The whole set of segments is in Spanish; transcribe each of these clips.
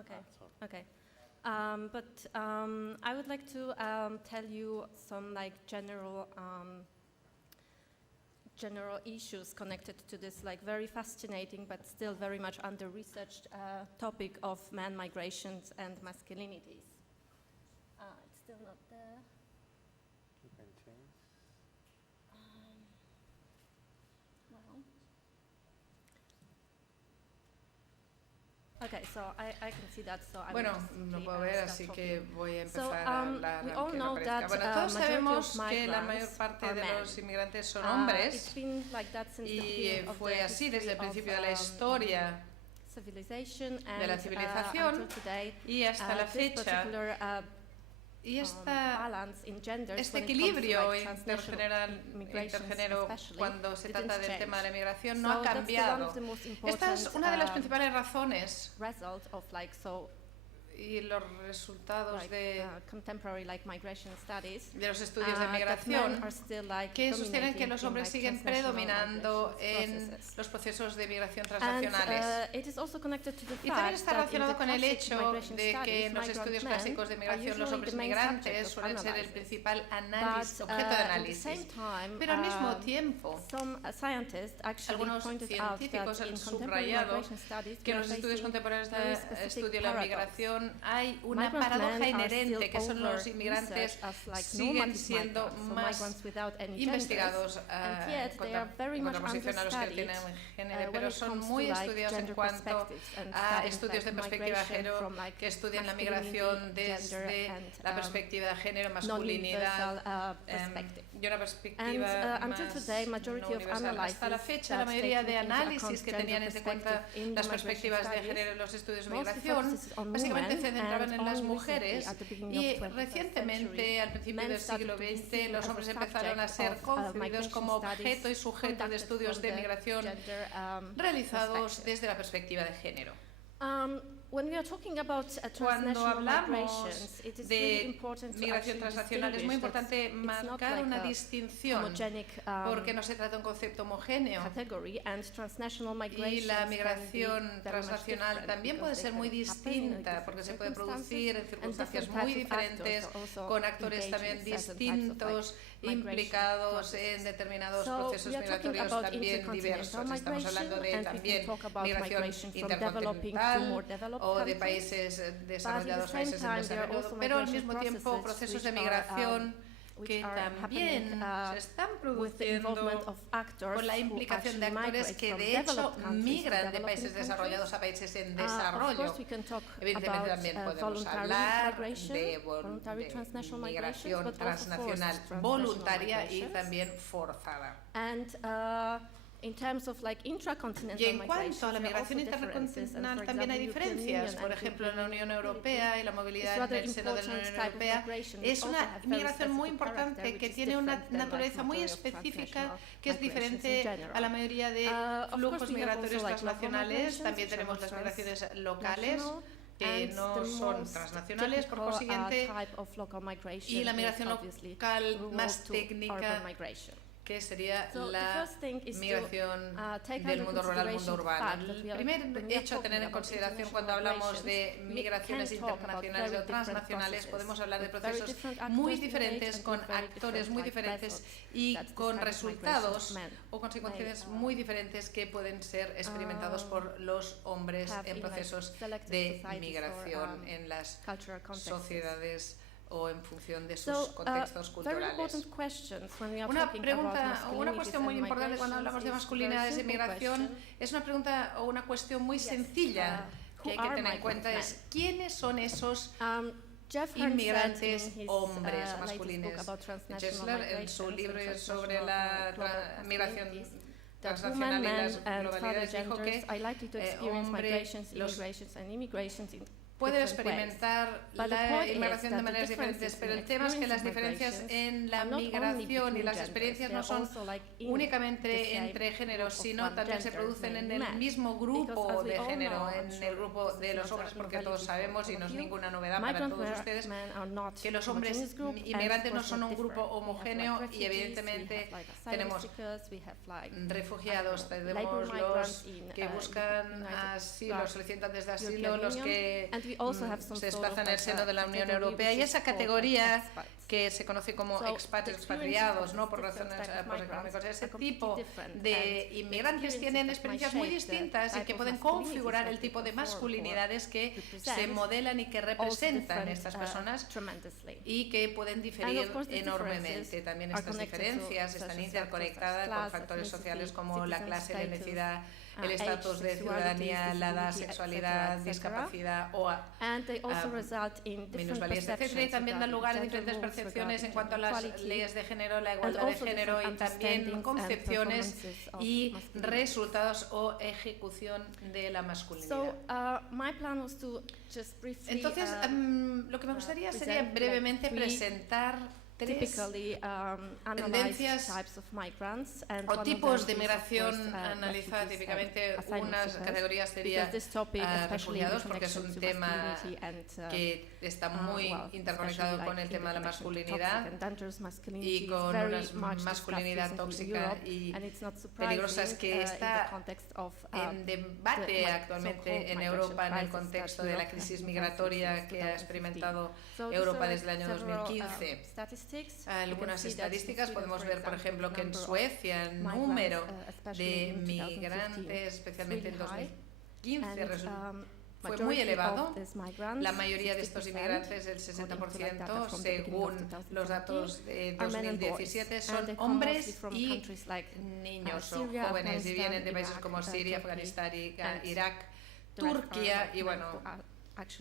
Okay. Sorry. Okay. But I would like to tell you some like general issues connected to this like very fascinating but still very much under-researched topic of man migrations and masculinities. It's still not there. You can change. Well. Okay, so I can see that, so I Bueno, will just no simply, puedo ver, start así talking. que voy a So, empezar a hablar we all aunque no know aparezca. that Bueno, todos majority sabemos of que la mayor migrants parte are de men. los inmigrantes son It's hombres been like that since the y beginning of fue the así desde el history principio de of, la historia civilization de la and, civilización until today, y hasta la this fecha. particular, Y balance in genders este when it comes to, equilibrio like, transnational migrations intergénero especially, cuando se didn't trata del change. tema de la migración So no ha that's one cambiado. of the most Esta es important, una de las principales razones result of like y los resultados like, contemporary like migration studies de los estudios de that migración men are still, like, que sostienen que dominating los in, hombres like, siguen transnational predominando migrations en processes. los procesos de migración And transnacionales. it is also connected to the Y también fact está that in relacionado the con el classic hecho migration de que studies, en los migrant estudios men clásicos de are migración los usually hombres the main migrantes subject of suelen ser el analysis. principal But, objeto de at the análisis. same time, Pero al mismo tiempo, some scientists actually algunos pointed out científicos that han in contemporary subrayado migration studies que en we are los estudios facing contemporáneos very de specific estudio de la paradox. migración hay una Migrant paradoja men are inherente, still que son los inmigrantes over-researched as, like, siguen normative siendo migrants, so más migrants without any investigados genders, and yet they are en very much contraposición a los que tienen understudied, género, when pero it son comes muy to, like, estudiados en gender cuanto perspectives and a studying, estudios de like, perspectiva de migration género from, like, que estudian la masculinity, migración gender, desde and, la perspectiva de género, masculinidad perspective. y una perspectiva And until más today, majority no of universal. Hasta la analyses fecha, la that mayoría take de into análisis account que gender tenían en cuenta perspective in las the perspectivas de migration género en los estudios de mostly migración focuses on básicamente women, se centraban and en las only mujeres recently, at the beginning y of 21st recientemente, century, al principio men del started siglo to be XX, seen los as a hombres empezaron a subject ser of, concebidos migration como studies objeto y sujeto de conducted estudios from de the migración gender, realizados perspective. desde la perspectiva de género. When we are talking about Cuando transnational hablamos migrations, it is de really important to migración actually transnacional es muy distinguish that importante it's not marcar like una a distinción homogenic, porque no se trata de un concepto homogéneo category, and transnational y migrations la can be migración very much transnacional different también puede because ser they muy can happen in distinta different porque se puede circumstances producir en and circunstancias different muy types of diferentes actors also con actores engage también in certain types of, distintos like, implicados migration en determinados So procesos we are talking migratorios about también intercontinental diversos. Estamos hablando de migration, and we también can talk about migración migration from developing to more intercontinental developed o de countries. países desarrollados, same países en time, there are desarrollo, also pero al migration mismo tiempo processes procesos de which migración which que are también happening, se están with the involvement produciendo of actors con la who implicación de actually actores migrate que from de hecho developed countries to migran de developing países countries. desarrollados a países en Of desarrollo. course, we can talk Evidentemente about también podemos voluntary hablar migration, de voluntary transnational migración migrations, but also transnacional forced transnational voluntaria y migrations. también forzada. And in terms of like intracontinental Y en cuanto a la migrations, migración there are also differences. And intercontinental for también hay example, European diferencias. Union Por and ejemplo, en la Unión European Europea y la is movilidad en rather el seno de la important Unión type of Europea migration, es which una also have very migración muy specific character, importante which que is tiene una different than, like, naturaleza muy majority of específica transnational que es migrations in diferente general. a la mayoría de Of course, flujos we have migratorios also, like, local transnacionales. migrations, También which are tenemos more las migraciones locales transnational, que and no the son most transnacionales, por typical, consiguiente, type of local migration y la is migración obviously local rural más to técnica urban migration. que sería So the la first thing is to, migración take del under mundo rural al mundo consideration the urbano. fact that El we are- primer when we are hecho a tener talking en about consideración international cuando hablamos de migrations, we migraciones can talk about internacionales very o different transnacionales, processes podemos hablar de with very procesos different muy actors diferentes, engaged con and very actores different, muy like, diferentes methods. y That's the con kind of resultados migrations men o consecuencias may, muy diferentes que pueden ser experimentados por los hombres have en in, like, procesos selected de societies or, migración en las cultural contexts. sociedades o en función de sus So, contextos very culturales. important questions when we are Una talking pregunta about o una cuestión muy masculinities importante and cuando hablamos de migrations is masculinidades y very simple migración question. es una pregunta o una cuestión muy sencilla que hay who que are tener en migrant cuenta men? es quiénes son esos Jeff Hearn inmigrantes said in his, hombres latest masculinos. book about transnational Jessler en su migrations libro and sobre la global migración masculinities, that transnacional women, y las men, and other globalidades dijo genders que are likely to experience hombre, migrations, los immigrations, and immigrations in puede different ways. experimentar But the la point is inmigración de that the maneras diferentes, differences pero in el tema es que las experience diferencias migrations en la are not only migración y between las genders, experiencias they no are son also, like, in the únicamente same entre group géneros, of sino one también se gender, producen en namely el men. mismo Because grupo as we de all género, know, I'm en sure el grupo this de is los not hombres, a porque invalid todos sabemos y for no es you. ninguna novedad para Migrant todos ustedes men are not que los hombres homogeneous group, and inmigrantes no of son un course grupo differ. We have, homogéneo like, y refugees, evidentemente we have, like, asylum tenemos seekers, we have, like, refugiados, labor tenemos los migrants in, que buscan United asilo, los solicitantes de asilo, European los Union, que and we we also have some se sort of desplazan en el like seno a de la Unión category Europea, which y is esa called, like, categoría expats. que se conoce como So, expats, the expatriados, ¿no? por experiences of razones different pues, económicas. migrants Ese are completely tipo different, de and inmigrantes the tienen experiences experiencias that muy might shape the distintas y type que of pueden masculinities configurar that el they tipo de perform or masculinidades que se represent modelan y que also representan different, estas personas tremendously. y que pueden And diferir of course, these enormemente. differences También are estas connected to diferencias social están factors interconectadas such con as factores class, sociales como ethnicity, la clase, la citizen etnicidad, el age, estatus de sexuality, ciudadanía, la edad, disability, sexualidad, etc., etc. discapacidad o And they also ah, result in different minusvalías, etc. Y perceptions también dan regarding lugar a gender diferentes roles, percepciones en regarding cuanto a las equality, leyes de género, la and igualdad de also género y different también understandings and concepciones performances of y masculinity. resultados o ejecución de la masculinidad. So, my plan was to just briefly Entonces, lo que me gustaría sería present, like, brevemente three presentar tres typically analyzed tendencias types of migrants, and o one of tipos them de is, of course, migración analizada. refugees Típicamente and asylum unas seekers, categorías sería because this topic, especially in refugiados, porque es connection un to tema masculinity and, que está muy well, interconectado especially, con like, el in tema de la the connection to masculinidad toxic and dangerous masculinity, y is con very una much discussed masculinidad recently in tóxica Europe, y and it's not peligrosa, es surprising, que in está the context of, en debate actualmente en Europa en el contexto de la crisis migratoria que ha experimentado Europa desde el año 2015. Algunas estadísticas podemos ver, por ejemplo, que en Suecia el número de migrantes, especialmente en 2015, fue muy elevado. La mayoría de estos inmigrantes, el 60%, según los datos de 2017, son hombres y niños o jóvenes y vienen de países como Siria, Afganistán, Irak, Turquía y bueno,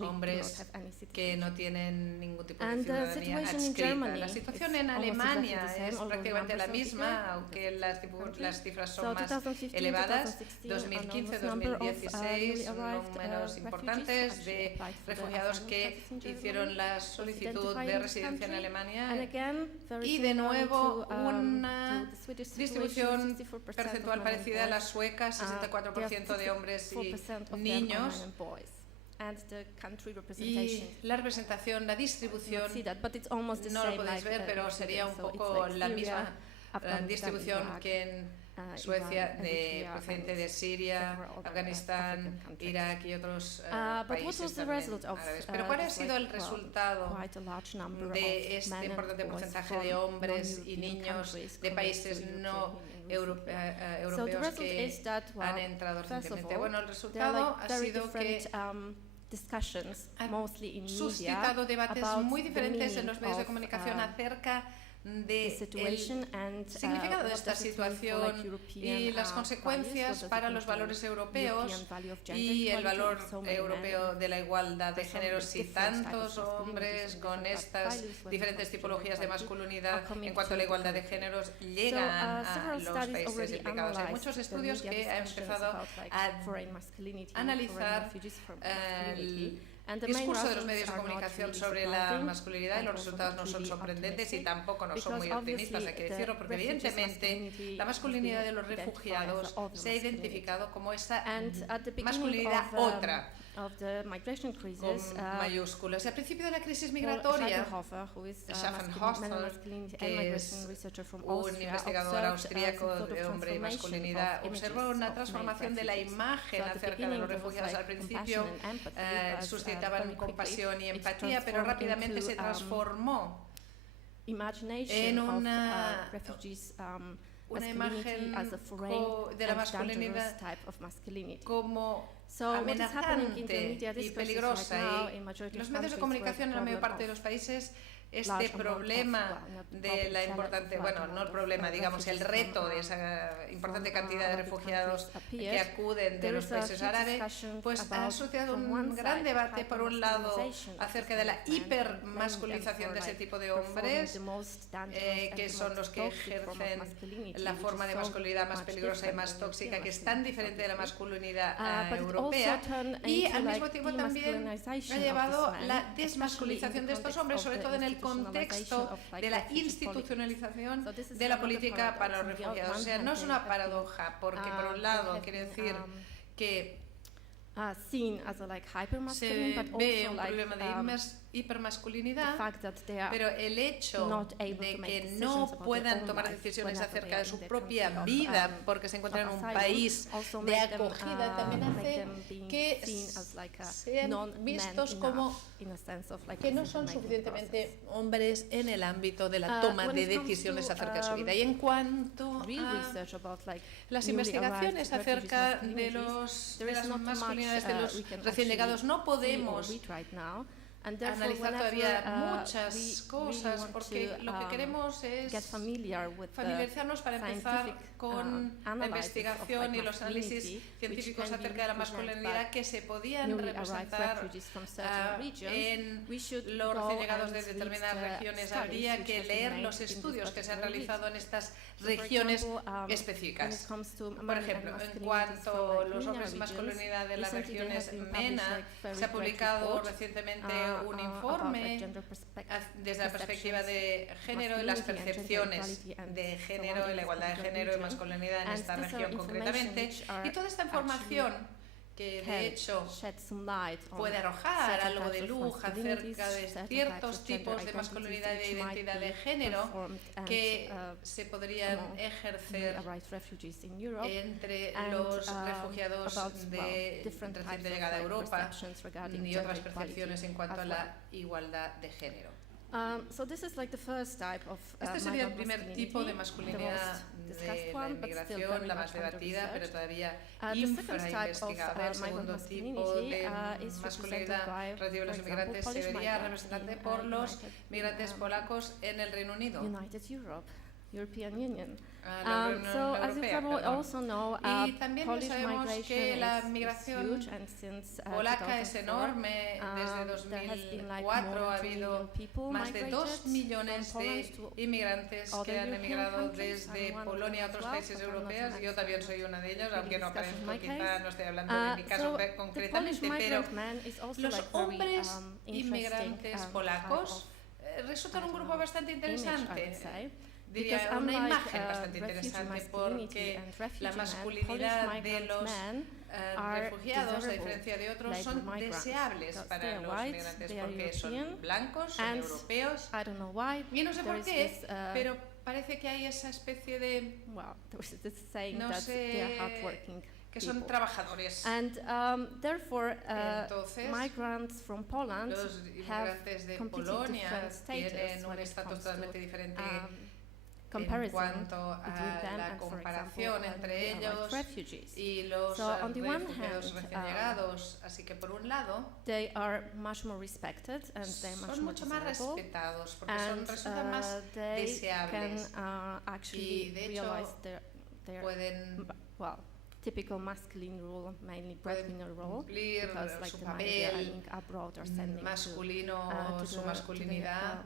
hombres que no tienen ningún tipo de ciudadanía adscrita. La situación en Alemania es prácticamente la misma, aunque las cifras son más elevadas. 2015-2016, números importantes de refugiados que hicieron la solicitud de residencia en Alemania y de nuevo una distribución percentual parecida a la sueca, 64% de hombres y niños. Y la representación, la distribución, no lo podéis ver, pero sería un poco la misma distribución que en Suecia, de procedente de Siria, Afganistán, Irak y otros países también árabes. Pero ¿cuál ha sido el resultado de este importante porcentaje de hombres y niños de países no europeos que han entrado recientemente? Bueno, el resultado ha sido que han suscitado debates muy diferentes en los medios de comunicación acerca del significado de esta situación y las consecuencias para los valores europeos y el valor europeo de la igualdad de género, si tantos hombres con estas diferentes tipologías de masculinidad en cuanto a la igualdad de géneros llegan a los países implicados. Hay muchos estudios que han empezado a analizar el discurso de los medios de comunicación sobre la masculinidad y los resultados no son sorprendentes y tampoco no son muy optimistas, hay que decirlo, porque evidentemente la masculinidad de los refugiados se ha identificado como esa masculinidad otra, con mayúsculas. Y al principio de la crisis migratoria, Schaffenhofer, que es un investigador austríaco de hombre y masculinidad, observó una transformación de la imagen acerca de los refugiados. Al principio suscitaban compasión y empatía, pero rápidamente se transformó en una imagen de la masculinidad como amenazante y peligrosa. Y los medios de comunicación en la mayor parte de los países este problema de la importante, bueno, no el problema, digamos, el reto de esa importante cantidad de refugiados que acuden de los países árabes, pues ha asociado un gran debate, por un lado, acerca de la hipermasculinización de ese tipo de hombres, que son los que ejercen la forma de masculinidad más peligrosa y más tóxica, que es tan diferente de la masculinidad europea, y al mismo tiempo también ha llevado la desmasculinización de estos hombres, sobre todo en el contexto de la institucionalización de la política para los refugiados. O sea, no es una paradoja, porque por un lado quiere decir que seen as a hypermasculine, se but ve also un problema de the hipermasculinidad, fact that they are pero el hecho not able de to make que decisions no about their puedan own tomar life decisiones whenever they acerca are de in su their propia country of, vida porque se encuentran en un asylum, país also de make them, acogida, también make hace them being que seen as a sean non-man vistos enough, como in a sense of que no son decision-making suficientemente hombres en el ámbito de la toma when de it comes decisiones to, acerca de su vida. Y en cuanto real a research about las newly investigaciones arrived acerca refugees de masculinities, las not much, masculinidades de los we can recién llegados, no see or podemos read right now. And therefore, analizar whenever, todavía muchas we cosas really want porque to, lo que queremos get es familiar with familiarizarnos para empezar scientific, con la analysis investigación of, y los análisis masculinity, científicos which can be acerca de la represented masculinidad by que se podían newly arrived representar refugees from certain regions, en we should los go recién llegados de and read determinadas the regiones. studies Habría which que have been leer made los in this estudios que se han particular realizado en region. estas For regiones example, when it específicas. comes to Por men ejemplo, and en masculinities cuanto from, a los MENA hombres y regions, masculinidad de las recently there regiones has been published, MENA, very se ha great publicado report, recientemente un about, informe gender desde la perspectiva de género y las percepciones de género y la igualdad de género y masculinidad en esta región concretamente. Y toda esta información que de hecho puede arrojar algo de luz acerca de ciertos tipos de masculinidad y de identidad de género que se podrían ejercer entre los refugiados de reciente llegada a Europa y otras percepciones en cuanto a la igualdad de género. Este sería el primer tipo de masculinidad de la inmigración, la más debatida, pero todavía infrainvestigada. El segundo tipo de masculinidad relativa a los inmigrantes se vería representada por los migrantes polacos en el Reino Unido. European Union. La Unión So, as you Europea, probably perdón. also know, Y también Polish sabemos que migration la is migración huge, and since polaca es 2004, enorme. Desde there has been 2004 ha habido más de 2 millones from de Poland to inmigrantes que other han European emigrado countries. desde I'm one of Polonia a them otros as well, países but I'm not europeos. an Yo también soy una de ellas, aunque no discuss aparezco, my quizá case. no estoy hablando de mi caso So the Polish concretamente, pero migrant man is also los very, hombres interesting, inmigrantes type polacos of, resultan un I don't grupo know, bastante image, I interesante. would say. Diría Because una unlike, imagen bastante refugee interesante masculinity porque and la refugee men, masculinidad Polish de migrant los men are refugiados, a desirable diferencia de otros, labor son migrants, deseables because para they are los white, migrantes they are porque son European, blancos, son and europeos. I don't know why, Y no sé por there is qué, this, pero parece que hay esa especie de well, there is this saying no that they are sé, hardworking que son people. trabajadores. And therefore, Entonces, migrants from Poland los have inmigrantes de completely Polonia different status tienen un when it estatus comes totalmente to, diferente en comparison cuanto between a them la and, for comparación example, entre newly arrived ellos refugees. y los So, on the one refugiados hand, recién llegados. Así que por un lado They are much more respected and they're much son more mucho más desirable, respetados porque and resultan más they deseables can actually y de hecho realize their pueden well, typical masculine role, mainly breadwinner role, cumplir because like su the men they are papel living abroad or sending masculino, to su the masculinidad,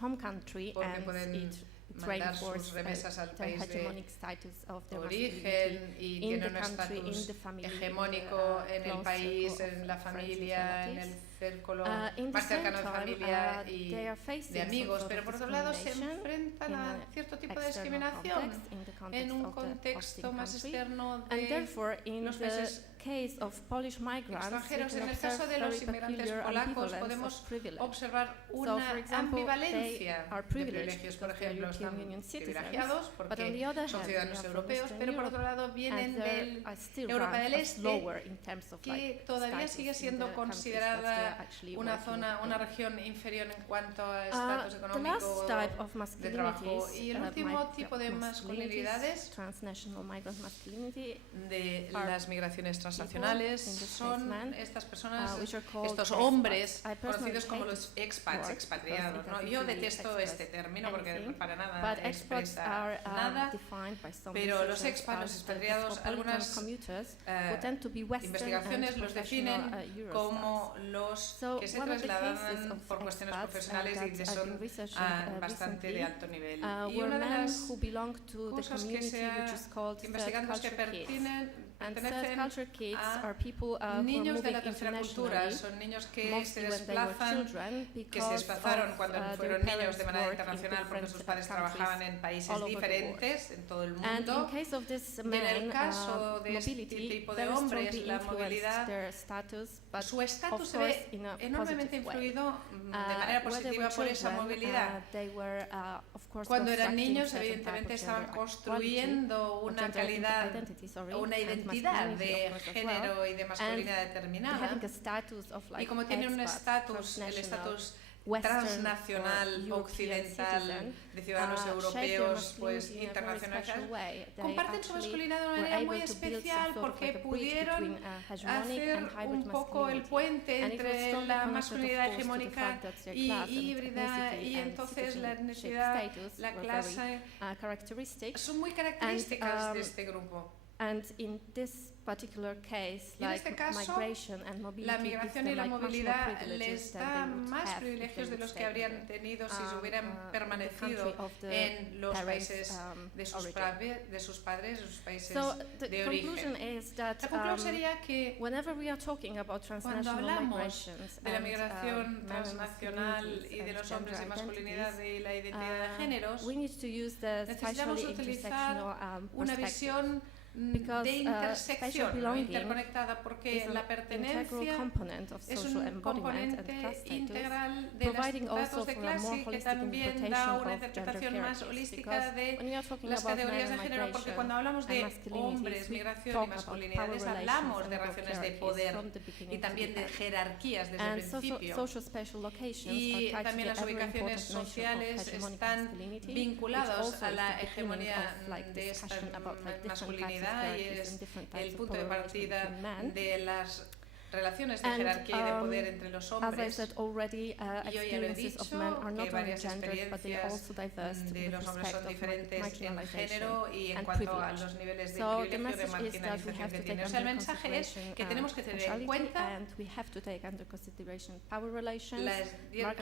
home country, porque and pueden it mandar sus reinforces remesas al the país de hegemonic status of their origen y in tiene the un country, in estatus the family, hegemónico en el close país, circle en of la friends and familia, en el relatives. círculo In the más same cercano de time, familia y they are facing de some amigos, sort pero of por otro lado se discrimination enfrentan in a an cierto tipo de external discriminación context, in the en context un of the contexto hosting más country. externo And de therefore, in los the países case of Polish migrants, we extranjeros. can En el caso observe de los very inmigrantes peculiar polacos ambivalence podemos of privilege. observar So, una for example, ambivalencia they are de privileged privilegios. Por because they are ejemplo, están European Union citizens, privilegiados but on the porque other son hand, ciudadanos they are from europeos, Eastern pero por Europe, otro lado and vienen they del are still Europa ranked del as Este, lower in terms of, que like, todavía status sigue in siendo the countries that they considerada are actually una working zona, una in. región inferior en cuanto a estatus The económico last type of de trabajo. masculinities, Y el último tipo de masculinidades transnational migrant masculinity, de are las migraciones people, transnacionales in this case son men, estas personas, which are called estos expats. hombres I personally conocidos como hate los expats, word expatriados. because it ¿no? doesn't Yo really detesto express este término porque anything, para nada but expats expresa are nada. defined by some Pero los researchers expats, los as expatriados, cosmopolitan algunas commuters who tend to be Western investigaciones and los professional, definen Eurostars. como los So, que se one of the cases trasladan of por cuestiones expats, profesionales y that que I've son been researching, bastante recently, de alto nivel. Y were una de men las who belong to the cosas que community se which is called third investigando es que culture kids. pertenecen pertenecen culture kids a are people who niños are de la moving tercera cultura, internationally, son niños que se mostly when they were desplazan, children, que se because desplazaron of, cuando their fueron niños parents de manera work in internacional porque sus padres different trabajaban en countries países all over the world. diferentes en todo el And in mundo. case of this Y en el man, caso de este mobility tipo de very hombres, strongly la influenced movilidad, their status, but su estatus of se course ve in a enormemente positive way. influido de manera Where they positiva were por esa children, movilidad. they were, of course, Cuando eran constructing niños, certain type evidentemente of estaban gender construyendo equality, una gender calidad, identity, una and identidad masculinity, de of course, as well. género y de masculinidad They're determinada. having a status of, like, Y como tienen un expat, estatus, el transnational, estatus Western transnacional, or European occidental, citizen, de ciudadanos shape their europeos, pues masculinity in a very internacionales, special way. They comparten su actually masculinidad de una were manera muy able to build some especial sort of porque like a bridge pudieron between, hegemonic hacer and hybrid un poco el masculinity. puente And it was entre strongly la connected, of masculinidad course, to the hegemónica fact that their y class and híbrida, ethnicity y and entonces la citizenship etnicidad, status la were clase, very, characteristic. son muy características de And, este grupo. And in this particular case, Y en like este caso, migration and mobility la gives migración them, y la like, much more movilidad privileges les than da they would más have if privilegios they de would los que stay habrían in tenido si se the hubieran country permanecido of the en los parents, países de sus, origin. de sus padres, de sus países So the de conclusion origen. is that La conclusión sería que whenever we are talking about cuando transnational hablamos migrations de la and, migración men transnacional masculinities y de and los hombres y gender masculinidad identities, y la identidad de géneros, we need to use the necesitamos spatially utilizar intersectional una perspective. visión Because, de intersección, spatial ¿no? belonging interconectada, porque is la an pertenencia integral component of es social un embodiment and componente class status, integral de providing los also datos de for a more clase que holistic también interpretation da una of gender interpretación más hierarchies. holística Because de when you are talking las about categorías de men género, porque migration cuando hablamos de and masculinities, hombres, we migración y talk about masculinidades, power hablamos relations de and relaciones de hierarchies poder from the beginning y también to the de end. jerarquías desde el And principio. social spatial locations Y are también las the ever ubicaciones important notion of sociales hegemonic están masculinity, vinculados which also a is la the beginning hegemonía of, like, de esta discussion about, like, different types of masculinidad y hierarchies es and different el types of punto de power relations partida between men. de las relaciones de And, jerarquía y de poder entre los As I hombres. said already, Y yo ya lo he experiences of dicho, men are que not only varias gendered, but they are also diverse de with los hombres respect son of diferentes en marginalization género y en and cuanto a privilege. los niveles de So the privilegio de message is that we marginalización have que to tiene. take O sea, el under mensaje es consideration que tenemos que tener en sexuality cuenta and we have to take under consideration power relations, las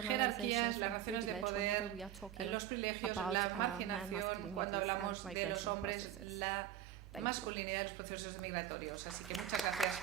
jerarquías, las relaciones de poder, los privilegios, la marginación cuando hablamos de los hombres, la masculinidad de los procesos migratorios. Así que muchas gracias